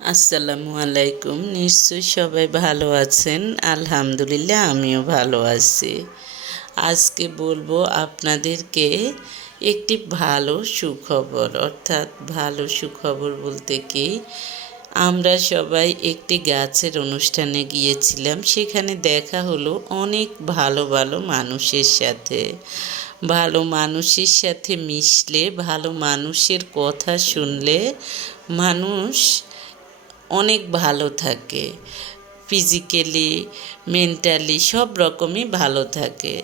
আসসালামু আলাইকুম। নিশ্চয়ই সবাই ভালো আছেন। আলহামদুলিল্লাহ আমিও ভালো আছি। আজকে বলবো আপনাদেরকে একটি ভালো সুখবর, অর্থাৎ ভালো সুখবর বলতে কি, আমরা সবাই একটি গাছের অনুষ্ঠানে গিয়েছিলাম। সেখানে দেখা হলো অনেক ভালো ভালো মানুষের সাথে। ভালো মানুষের সাথে মিশলে, ভালো মানুষের কথা শুনলে মানুষ অনেক ভালো থাকে। ফিজিক্যালি, মেন্টালি সব রকমই ভালো থাকে।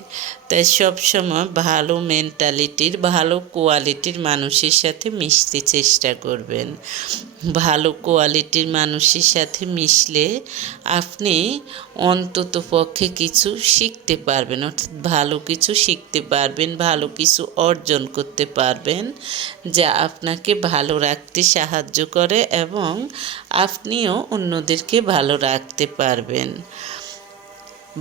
তাই সবসময় ভালো মেন্টালিটির, ভালো কোয়ালিটির মানুষের সাথে মিশতে চেষ্টা করবেন। ভালো কোয়ালিটির মানুষের সাথে মিশলে আপনি অন্ততপক্ষে কিছু শিখতে পারবেন, অর্থাৎ ভালো কিছু শিখতে পারবেন, ভালো কিছু অর্জন করতে পারবেন, যা আপনাকে ভালো রাখতে সাহায্য করে এবং আপনিও অন্যদেরকে ভালো রাখতে পারবেন।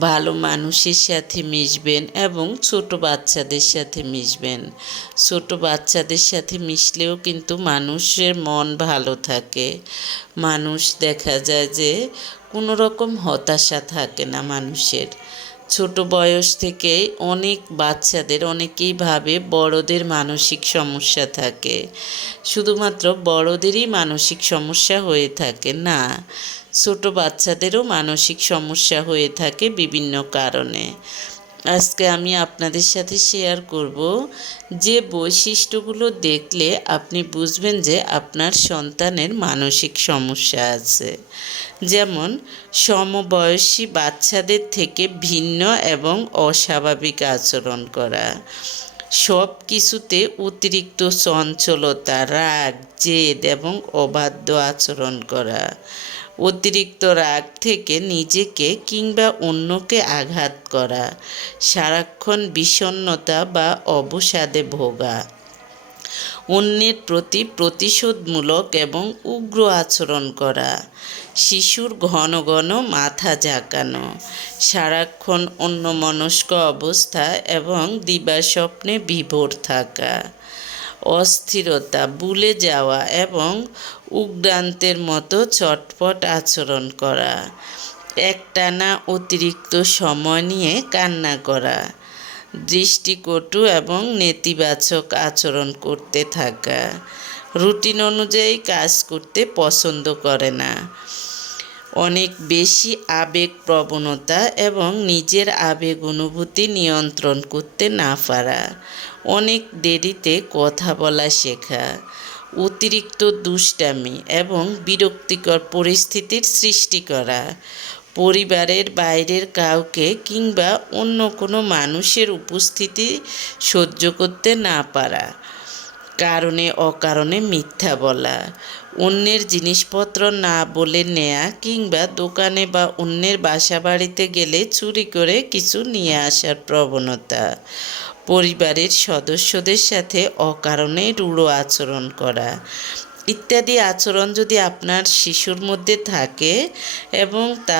ভালো মানুষের সাথে মিশবেন এবং ছোট বাচ্চাদের সাথে মিশবেন। ছোট বাচ্চাদের সাথে মিশলেও কিন্তু মানুষের মন ভালো থাকে। মানুষ দেখা যায় যে কোনো রকম হতাশা থাকে না মানুষের। ছোট বয়স থেকেই অনেক বাচ্চাদের অনেকেই ভাবে বড়দের মানসিক সমস্যা থাকে, শুধুমাত্র বড়দেরই মানসিক সমস্যা হয়ে থাকে না, ছোট বাচ্চাদেরও মানসিক সমস্যা হয়ে থাকে বিভিন্ন কারণে। আজকে আমি আপনাদের সাথে শেয়ার করব যে বৈশিষ্ট্যগুলো দেখলে আপনি বুঝবেন যে আপনার সন্তানের মানসিক সমস্যা আছে। যেমন সমবয়সী বাচ্চাদের থেকে ভিন্ন এবং অস্বাভাবিক আচরণ করা, সব কিছুতে অতিরিক্ত চঞ্চলতা, রাগ, জেদ এবং অবাধ্য আচরণ করা, অতিরিক্ত রাগ থেকে নিজেকে কিংবা অন্যকে আঘাত করা, সারাক্ষণ বিষণ্ণতা বা অবসাদে ভোগা, অন্যের প্রতি প্রতিশোধমূলক এবং উগ্র আচরণ করা, শিশুর ঘন ঘন মাথা ঝাঁকানো, সারাক্ষণ অন্যমনস্ক অবস্থা এবং দিবাস্বপ্নে বিভোর থাকা, অস্থিরতা, ভুলে যাওয়া এবং উদ্ভ্রান্তের মতো চটপট আচরণ করা, একটানা অতিরিক্ত সময় নিয়ে কান্না করা, দৃষ্টিকটু এবং নেতিবাচক আচরণ করতে থাকা, রুটিন অনুযায়ী কাজ করতে পছন্দ করে না, অনেক বেশি আবেগ প্রবণতা এবং নিজের আবেগ অনুভূতি নিয়ন্ত্রণ করতে না পারা, অনেক দেরিতে কথা বলা শেখা, অতিরিক্ত দুষ্টামি এবং বিরক্তিকর পরিস্থিতির সৃষ্টি করা, পরিবারের বাইরের কাউকে কিংবা অন্য কোনো মানুষের উপস্থিতি সহ্য করতে না পারা, কারণে অকারণে মিথ্যা বলা, অন্যের জিনিসপত্র না বলে নেয়া কিংবা দোকানে বা অন্যের বাসাবাড়িতে গেলে চুরি করে কিছু নিয়ে আসার প্রবণতা, পরিবারের সদস্যদের সাথে অকারণে রূঢ় আচরণ করা ইত্যাদি আচরণ যদি আপনার শিশুর মধ্যে থাকে এবং তা